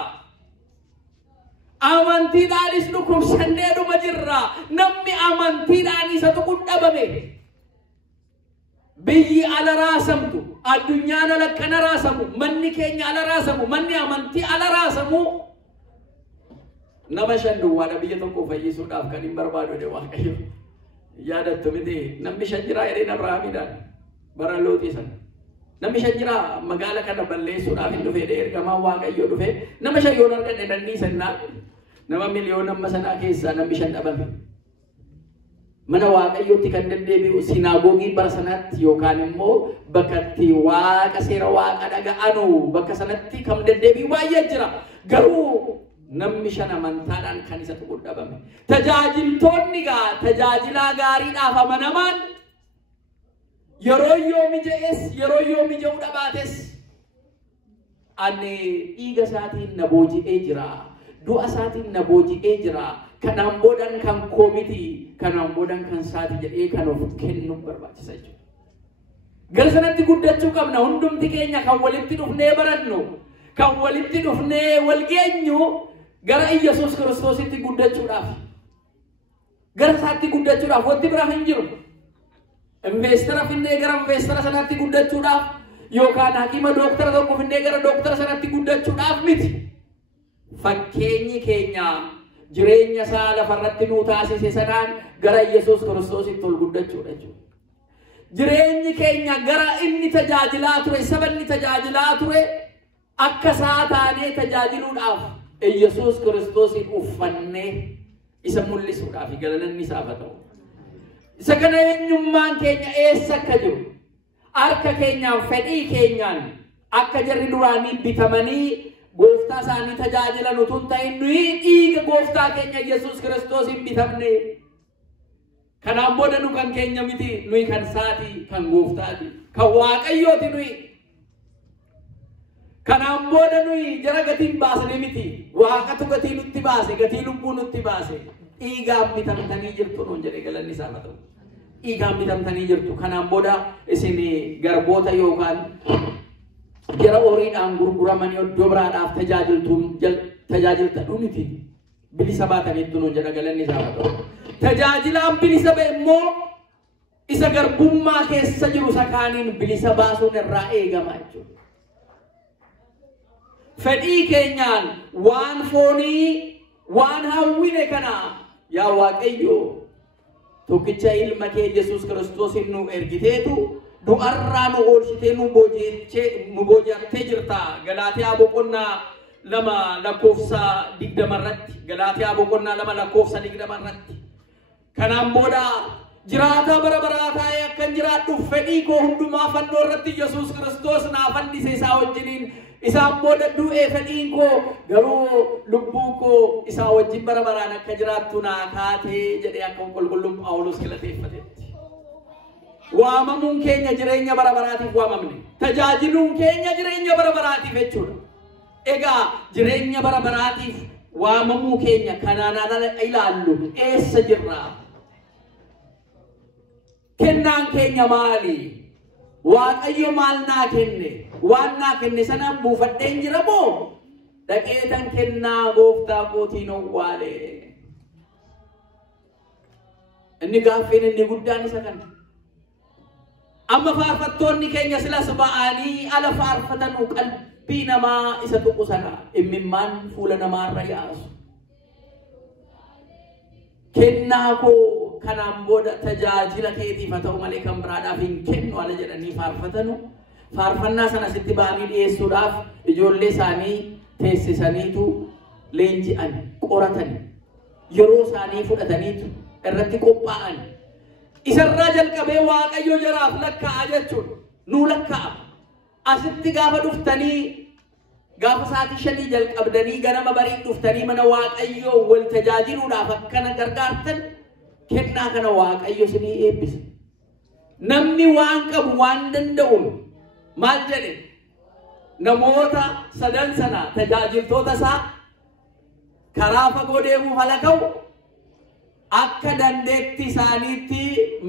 Amantiidhaanis dhukkubsannee dhuma jirra. Namni amantiidhaan isa tuqu dhabame. biyyi ala raasamtu addunyaan ala kana raasamu manni keenya ala raasamu manni amantii ala raasamu nama shan duwwaadha biyya tokko fayyisuudhaaf kan hin barbaadu de Waaqayyo yaadattu miti namni shan jira jedheen Abrahaamiidhaan bara Looxii sana namni shan jira magaala kana balleessuudhaaf hin dhufee ergamaan Waaqayyo dhufee nama shan yoo argate danniisannaa nama miliyoona amma sanaa keessaa namni shan dhabame mana Waaqayyootti kan deddeebi'u sinaagogii bara sanatti yookaan immoo bakka itti Waaqa seera Waaqa dhaga'anu bakka sanatti kan deddeebi'u baay'ee jira garuu namni shan amantaadhaan kan isa tuqu dhabame tajaajiltoonni gaa tajaajilaa gaariidhaaf amanamaan yeroo yoo mija'es yeroo yoo mija'u dhabaates ani dhiiga isaatiin na booji'ee jira du'a isaatiin na booji'ee jira kanaan boodan kan koomiti kanaan boodan kan saati jedhee kan of kennu barbaachisa jechuudha. Gara sanatti guddachuu qabna hundumti keenya kan walitti dhufnee barannu kan walitti dhufnee wal geenyu gara Yesuus Kiristoositti guddachuudhaaf gara isaatti guddachuudhaaf wanti biraa hin jiru. Investara finnee gara investara sanatti guddachuudhaaf yookaan hakima dooktara tokko finnee gara dooktara sanatti guddachuudhaaf miti. Fakkeenyi keenya jireenya isaa lafarratti nuu taasise sanaan gara Yesuus Kiristoositti ol guddachuudha jechuudha. Jireenyi keenya gara inni tajaajilaa ture saba inni tajaajilaa ture akka isaa taanee tajaajiluudhaaf Yesuus Kiristoosin uffannee isa mul'isuudhaaf galanni isaaf haa ta'u. Isa kana eenyummaan keenya eessa akka jiru harka keenyaan fedhii keenyaan akka jarri duraanii bitamanii gooftaa isaanii tajaajilan utuu hin ta'in nuyi dhiiga gooftaa keenya Yesuus Kiristoosin bitamne kanaan booda nu kan keenya miti nuyi kan isaati kan gooftaati kan Waaqayyooti nuyi kanaan booda nuyi jara gatiin baasne miti Waaqatu gatii nutti baase gatii lubbuu nutti baase dhiigaan bitamtanii jirtu nuun jedhe galanni isaaf haa ta'u dhiigaan bitamtanii jirtu kanaan booda isin garboota yookaan jara horiidhaan gurguramanii iddoo biraadhaaf tajaajiltadhu miti bilisa baataniitu nuun jedha galanni isaaf haa ta'u. Tajaajilaan bilisa ba'e immoo isa garbummaa keessa jiru sakaaniin bilisa baasuun irraa eegama jechuudha. Fedhii keenyaan waan foonii waan hawwine kana yaa Waaqayyo tokkicha ilma kee Yesuus Kiristoosin nu ergiteetu du'arraa nu oolchitee nu booji'attee jirta. Galaatiyaa boqonnaa 2 lakkoofsa 20 irratti Galaatiyaa boqonnaa 2 lakkoofsa 20 irratti kanaan booda jiraata bara baraa taa'ee akkan jiraadhuuf fedhii koo hundumaa fannoo irratti Yesuus Kiristoos naa fannise isaa wajjiniin isaan booda du'ee fedhiin koo garuu lubbuu koo isaa wajjin bara baraan akka jiraattu naa taatee jedhee akka qulqulluun Phaawulos galateeffatetti. Waamamuun keenya jireenya bara baraatiif waamamne tajaajiluun keenya jireenya bara baraatiif jechuudha. Egaa jireenya bara baraatiif waamamuu keenya kanaan ala ilaallu eessa jirra? Kennaan keenya maali? Waaqayyo maal naa kenne? Waan naa kenne sanaan buufadheen jira moo dhaqeetan kennaa gooftaa kootiin owwaale? Inni gaaffiin inni guddaan isa kana. Amma faarfattoonni keenya silas ba'anii ala faarfatanuu qalbii namaa isa tuqu sana imimmaan fuula namaarra yaasu. Kennaa koo kanaan booda tajaajila keetiif haa ta'u malee kan biraadhaaf hin kennu ala jedhanii faarfatanu. Faarfannaa sana sitti ba'anii dhiyeessuudhaaf ijoollee isaanii teessisaniitu leenji'an qoratan yeroo isaanii fudhataniitu irratti qophaa'an. Isarraa jalqabee Waaqayyo jaraaf lakkaa'a jechuudha. Nuu lakkaa'a. Asitti gaafa dhuftanii gaafa sa'aatii 5 jalqabdanii ganama barii dhuftanii mana Waaqayyoo wal tajaajiluudhaaf akkana gargaartan kennaa kana Waaqayyo isinii eebbisa. Namni waan qabu waan danda'uun maal jedhe namoota sadan sana tajaajiltoota isaa karaa fagoo deemuuf halaka'u akka dandeetti isaaniitti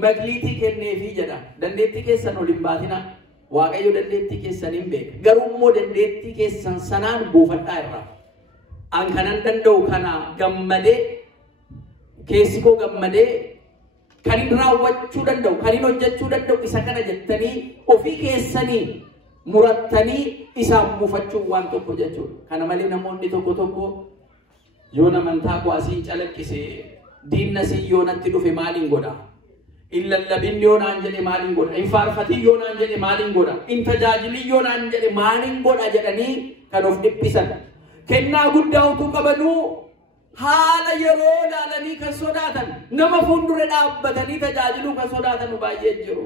magliitii kenneefii jedha. Dandeetti keessan ol hin baatina. Waaqayyo dandeetti keessan hin beeka. Garuu immoo dandeetti keessan sanaan buufadhaa irraa. An kanan danda'u kana gammadee keessi koo gammadee kanin raawwachuu danda'u kanin hojjechuu danda'u isa kana jettanii ofii keessanii murattanii isaan buufachuu waan tokko jechuudha. Kana malee namoonni tokko yoo namantaa koo asii calaqqise diinna sii yoo natti dhufe maaliin godha? In lallabin yoo naan jedhe maaliin godha? In faarfatii yoo naan jedhe maaliin godha? In tajaajilii yoo naan jedhe maaliin godha jedhanii kan of dhiphisan. Kennaa guddaa utuu qabanuu haala yeroo ilaalanii kan sodaatan nama fuuldura dhaabbatanii tajaajiluu kan sodaatan baay'ee jiru.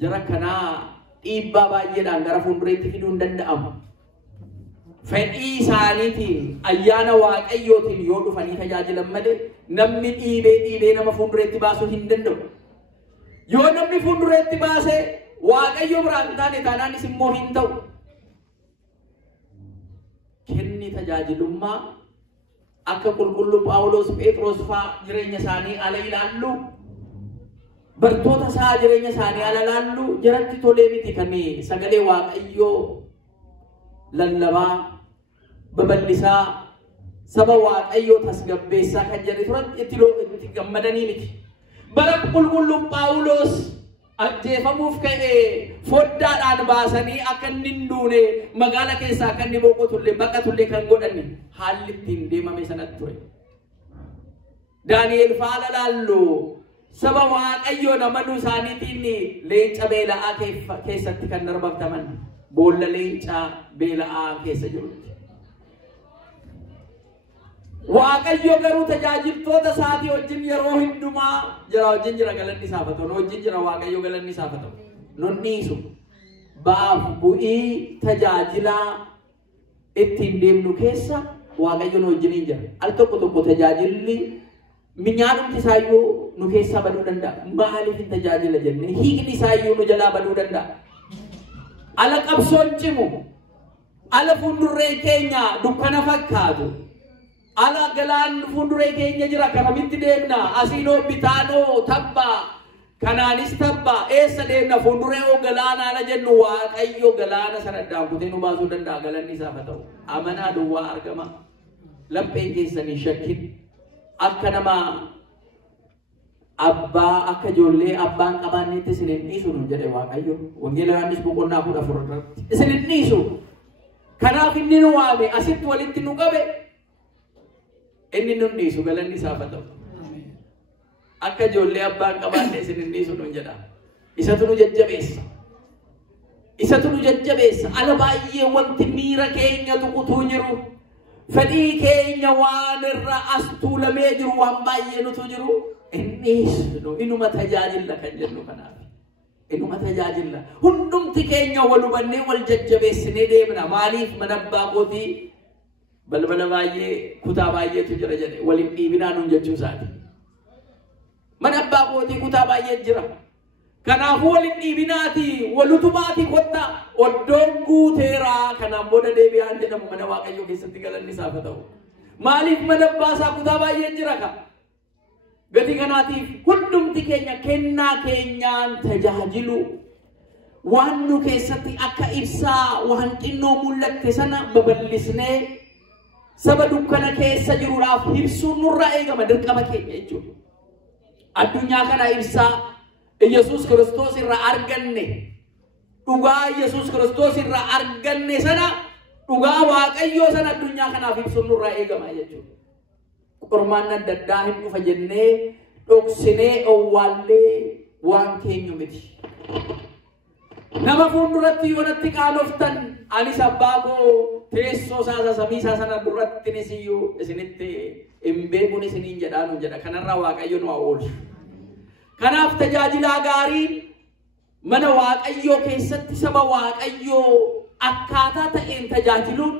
Jara kanaa dhiibbaa baay'eedhaan gara fuuldureetti fiduu hin danda'amu. Fedhii isaaniitiin ayyaana waaqayyootiin yoo dhufanii tajaajilan malee namni dhiibee nama fuuldureetti baasuu hin danda'u. Yoo namni fuuldureetti baase waaqayyo biraan taane taanaanis immoo hin ta'u. Kenni tajaajilummaa akka qulqulluu Phaawulos Phexros fa'aa jireenya isaanii ala ilaallu bartoota isaa jireenya isaanii ala ilaallu jaratti tolee miti kan sagalee waaqayyoo lallabaa babal'isaa saba waaqayyoo tasgabbeessaa kan jedhe turan itti gammadanii miti. Bara qulqulluun Phaawulos ajjeefamuuf ka'ee foddaadhaan baasanii akka inni hin duune magaala keessaa akka inni boqotullee baqatullee kan godhanne haalli ittiin deemame sanatti ture. Daani'el faala laallu saba waaqayyoo namaduu isaaniitiin leenca beela'aa keessatti kan darbataman boolla leenca beela'aa keessa jiru. Waaqayyo garuu tajaajiltoota isaatii wajjin yeroo hundumaa jira wajjin jira galanni isaaf haa ta'u wajjin jira waaqayyo galanni isaaf haa ta'u nun dhiisu baaf bu'ii tajaajilaa ittiin deemnu keessa waaqayyo nu wajjin jira. Al tokko tajaajilli minyaanumti isaayyuu nu keessaa baduu danda'a. Maaliif hin tajaajila jennee hiikni isaayyuu nu jalaa baduu danda'a. Ala qabsoon cimu ala fuulduree keenya dukkana fakkaatu. Ala galaan fuulduree keenya jira kanamitti deemna asiinoo bitaanoo tabbaa kanaanis tabbaa eessa deemna fuulduree oo galaana ala jennu waaqayyo galaana sana addaan kutee nu baasuu danda'a galanni isaaf haa ta'u. Amanaa duwwaa argama lapheen keessanii shakkin akka nama abbaa akka ijoollee abbaan qabaanneetti isin hin dhiisu nu jedhe waaqayyo wangeela Yohaannis boqonnaa 14 irratti isin hin dhiisu. Kanaaf inni nu waame asitti walitti nu qabe. Inni nun dhiisu galanni isaaf haa ta'u. Akka ijoollee abbaan qabaanne isin hin dhiisu nun jedha. Isatu nu jajjabeessa. Isatu nu jajjabeessa. Ala baay'ee wanti miira keenya tuqutuu jiru. Fedhii keenya waan irra as tuulamee jiru waan baay'ee nutu jiru. Innis inuma tajaajilla kan jennu kanaaf. Inuma tajaajilla. Hundumti keenya wal hubannee wal jajjabeessinee deemna. Maaliif mana abbaa kootii balbala baay'ee kutaa baay'eetu jira jedhe waliin dhiibinaa nuun jechuu isaati. Mana abbaa kootii kutaa baay'ee jira. Kanaafuu waliin dhiibinaati walutubaatii kottaa oddoon guuteeraa kanaan booda deebi'aan jedhamu mana waaqayyoo keessatti galanni isaaf haa ta'u. Maaliif mana abbaa isaa kutaa baay'ee jira ka? Gati kanaatiif hundumti keenya kennaa keenyaan tajaajilu waan nu keessatti akka ibsaa waan xinnoo mul'atte sana babal'isnee saba dukkana keessa jiruudhaaf ibsuun nurraa eegama dirqama keenya jechuudha. Addunyaa kana ibsaa Yesuus Kiristoos irraa arganne dhugaa Yesuus Kiristoos irraa arganne sana dhugaa waaqayyoo sana addunyaa kanaaf ibsuun nurraa eegama jechuudha. Qormaan adda addaa hin dhufa jennee dhoksinee owwaallee waan keenyu miti. Nama fuulduratti yoo natti qaanoftan anis abbaa koo teessoo isaa samii isaa sana duratti nisiyyuu isinitti hin beekuun isiniin jedhaa nuun jedha. Kanarraa waaqayyo nu haa oolchu. Kanaaf tajaajilaa gaarii mana waaqayyoo keessatti saba waaqayyoo akkaataa ta'een tajaajiluun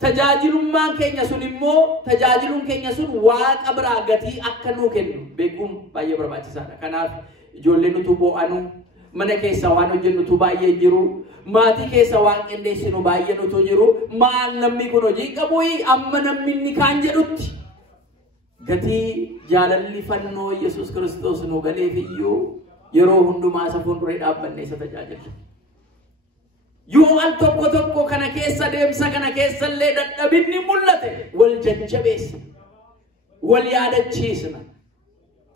tajaajilummaan keenya sun immoo tajaajiluun keenya sun waaqa biraa gatii akka nuu kennu beekuun baay'ee barbaachisaadha. Kanaaf ijoollee nutu boo'anu mana keessa waan hojjennutu baay'ee jiru. Maatii keessa waan qindeessinu baay'ee nutu jiru. Maal namni kun hojii qabu amma namni inni kaan jedhutti gatii jaalalli fannoo Yesuus Kiristoos nu galeef iyyuu yeroo hundumaa isa fuulduree dhaabbanne isa tajaajila. Yoo al tokko kana keessa deemsa kana keessa illee dadhabinni mul'ate wal jajjabeessina wal yaadachiisna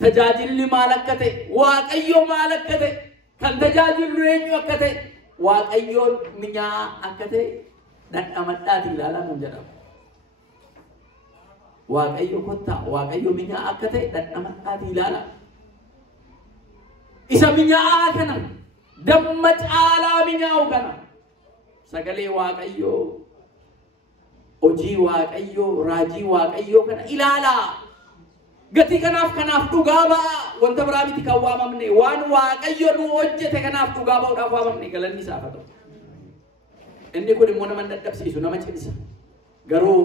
tajaajilli maal akka ta'e waaqayyoo maal akka ta'e kan tajaajilu eenyu akka ta'e waaqayyoon minyaa akka ta'e dhandhamadhaati ilaalaa kan jedhamu. Waaqayyo kottaa waaqayyo minyaa akka ta'e dhandhamadhaati ilaalaa. Isa minyaa kana damma caalaa minyaa'u kana sagalee waaqayyoo hojii waaqayyoo raajii waaqayyoo kana ilaalaa. Gati kanaaf dhugaa ba'a wanta biraa miti kan waamamne waan waaqayyo nu hojjete kanaaf dhugaa ba'uudhaaf waamamne galanni isaaf haa ta'u. Inni kun immoo nama dadhabsiisu nama cimsa. Garuu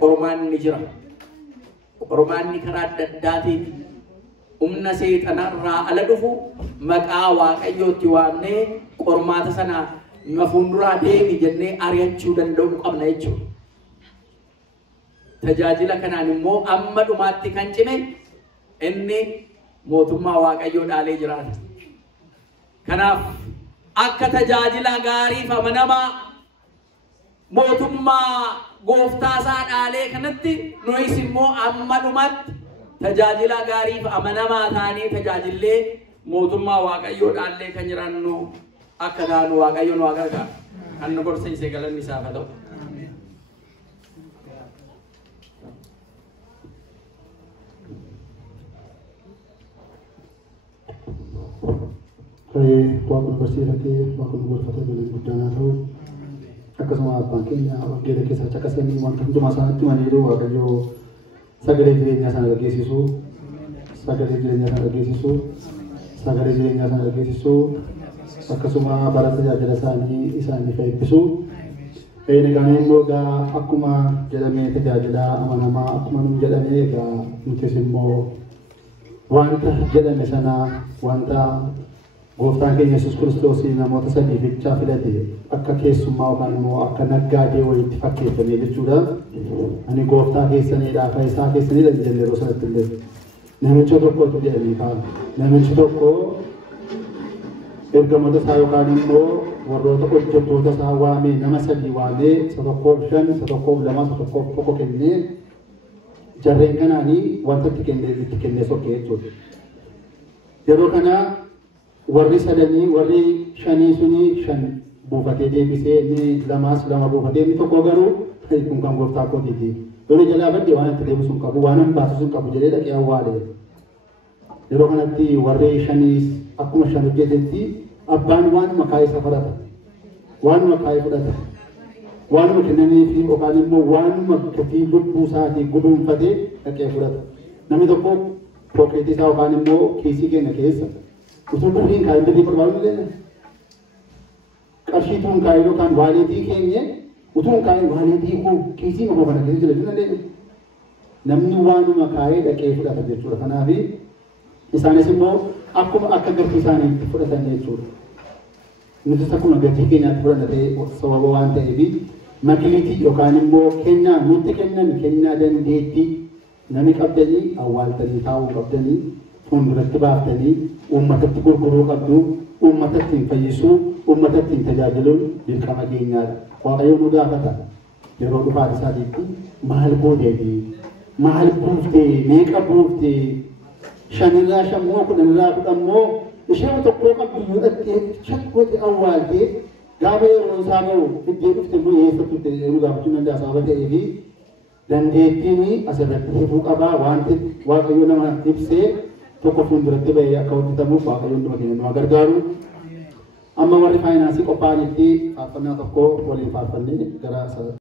qormaanni jira. Qormaanni karaa adda addaatiin humna seexanarraa ala dhufu maqaa waaqayyootti waamnee qormaata sana nu fuulduraa deemi jennee ari'achuu danda'uu qabna jechuudha. Tajaajila kanaan immoo amma dhumaatti kan cime inni mootummaa waaqayyoo dhaalee jiraata. Kanaaf akka tajaajila gaariif amanamaa mootummaa gooftaa isaa dhaalee kanatti nuyis immoo amma dhumaatti tajaajila gaariif amanamaa taanee tajaajillee mootummaa waaqayyoo dhaalee kan jirannu akka taanu waaqayyoon waa gargaara. Kan nu gorsiise galanni isaaf haa ta'u. Waktu bersihati, waktu berfata dengan budaya tahu. Akasama abbaan keenya waggeeda keessa caqasanii wanta hundumaa isaanitti maniiru waaqayyo sagalee jireenyaa sana dhageessisu akkasuma bara tajaajila isaanii eebbisu. Eegaan immoo egaa akkuma jedhamee tajaajila amanamaa akkuma nun jedhamee egaa nutis immoo wanta jedhame sana wanta Gooftaan keenya Yesuus Kiristoos namoota sadii bichaa filate akka keessummaa yookaan immoo akka naggaadee walitti fakkeeffamee jechuudha. Ani gooftaa keessaniidha fayyisaa keessaniidha jennee yeroo sanatti illee namicha tokkotu jedhamee kaa'ame. Namichi tokko ergamoota isaa yookaan immoo warroota hojjettoota isaa waamee nama sadii waamee isa tokkoof 5, isa tokkoof 2, isa tokkoof 1 kennee jarreen kanaanii wanta itti kennee sokkee jechuudha. Yeroo kana warri sadanii warri 5 suni 5 buufatee deebisee inni 2 buufatee inni tokko garuu kun kan gooftaa kootiiti. Yeroo jalaa badde waan itti deebisuun qabu waan hin baasisuun qabu jedhee dhaqee awwaale. Yeroo kanatti warri 5 akkuma 5 hojjetetti abbaan waanuma kaayee safarata. Waanuma kaayee fudhata. Waanuma kennanii fi yookaan immoo waanuma gatii lubbuu isaatii guduunfatee dhaqee fudhata. Namni tokko pookeetii isaa yookaan immoo kiisii keenya keessa utuu birriin kaayee birrii barbaadu illee qarshii tuun kaayee yookaan waaleetii keenya utuu kaayee waaleetii koo kiisii makoo kana keessa jira jechuudha. Namni waanuma kaayee dhaqee fudhata jechuudha. Kanaaf isaanis immoo akkuma akka gatii isaaniitti fudhatan jechuudha. Nuti akkuma gatii keenyaatti fudhannatee sababa waan ta'eef makiliitii yookaan immoo kennaa nutti kennan kennaa dandeettii nami qabdanii awwaaltanii taa'uu qabdanii fuulduratti baaftanii uummatatti gurguruu qabdu uummatatti fayyisuu uummatatti tajaajiluun dirqama keenyaadha. Waaqayyo nu gaafata yeroo dhufaa isaatiitti maal gooteetii maal buuftee meeqa buuftee 5 irraa 5 moo 10 irraa 10 moo ishee tokko qabdu godhattee chakkootti awwaaltee gaafa yeroo isaa ga'u iddoo dhufte immoo eessatti nu gaafachuu danda'a sababa ta'eef dandeettiin asirratti hifuu qabaa wanti waaqayyo nama ibsee tokko fuulduratti bahee akka hojjetamuuf waaqayyoon dhuma keenya nama gargaaru. Amma warri faayinaansii qophaa'anitti faarfannaa tokko waliin faarfannee gara